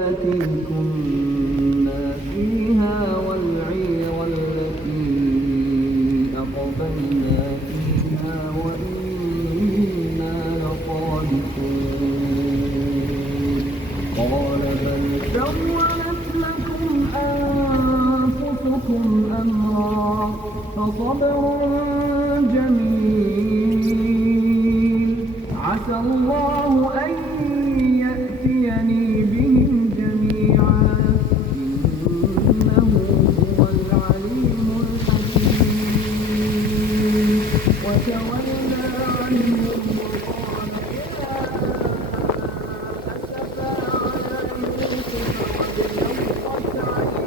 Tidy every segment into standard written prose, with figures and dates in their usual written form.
التي كنا فيها والعير التي أقبلنا فيها وإنا لصادقون. قال بل سولت لكم أنفسكم أمرا فصبر جميل عسى الله أن يأتيني بهم جميعا إنه هو العليم الحكيم. وتولى عنهم وقال يا أسفا على يوسف وابيضت عيناه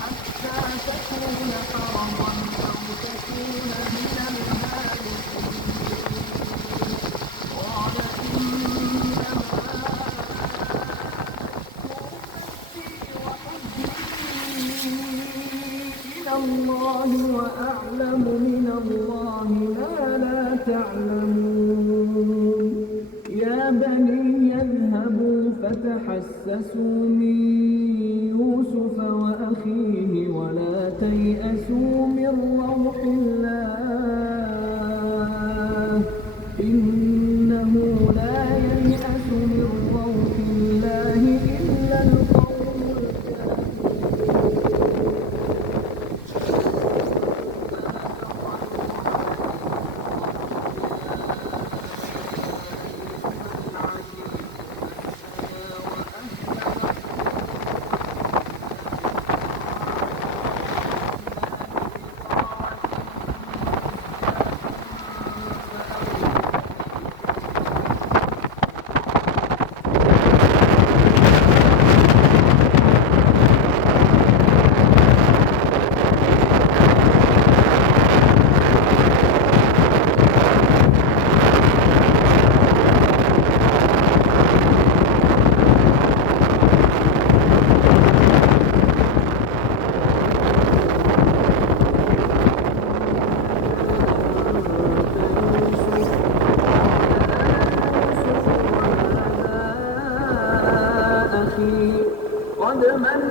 حتى تكون حرضا أو تكون من الهالكين. قال إنما وحبي إلى الله وأعلم من الله ما لا تعلمون. يا بني اذهبوا فتحسسوا من يوسف وأخيه ولا تيأسوا من روح الله إنه لا ييأس من روح الله إلا القوم قد من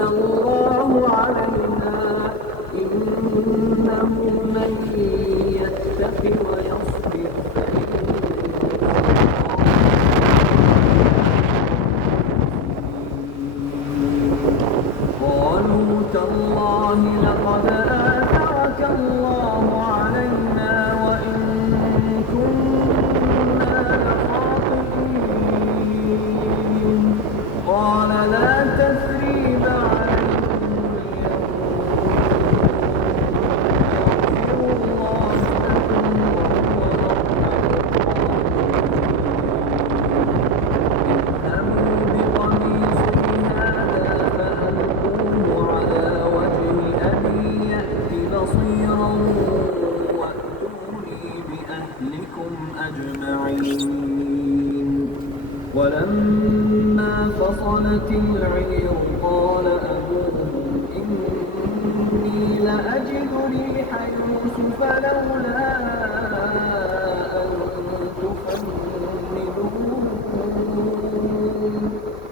الله علينا إنه من يتق ويصبر قالوا تالله لقد آثرك الله علينا وإن كنا لخاطئين. قال لا تثريب عليكم اليوم يغفر الله لكم وهو أرحم الراحمين. اذهبوا بقميصي هذا فألقوه على وجه أبي يأت بصيرا وأتوني بأهلكم أجمعين. ولما فصلت العير قال أبوهم إني لأجد ريح يوسف لولا أن تفندون.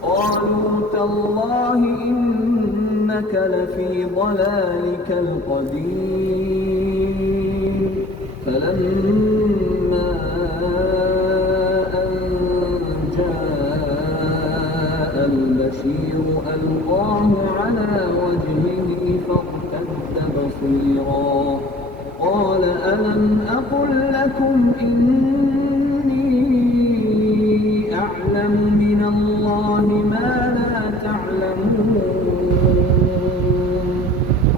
قالوا تالله إنك لفي ضلالك القديم. فلما البشير ألقاه على وجهه فارتد بصيرا. قال ألم أقل لكم إني أعلم من الله ما لا تعلمون.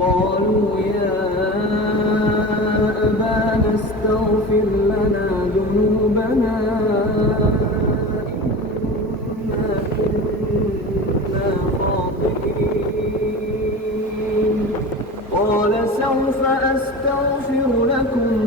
قالوا يا أبانا استغفر لنا ذنوبنا قال سوف أستغفر لكم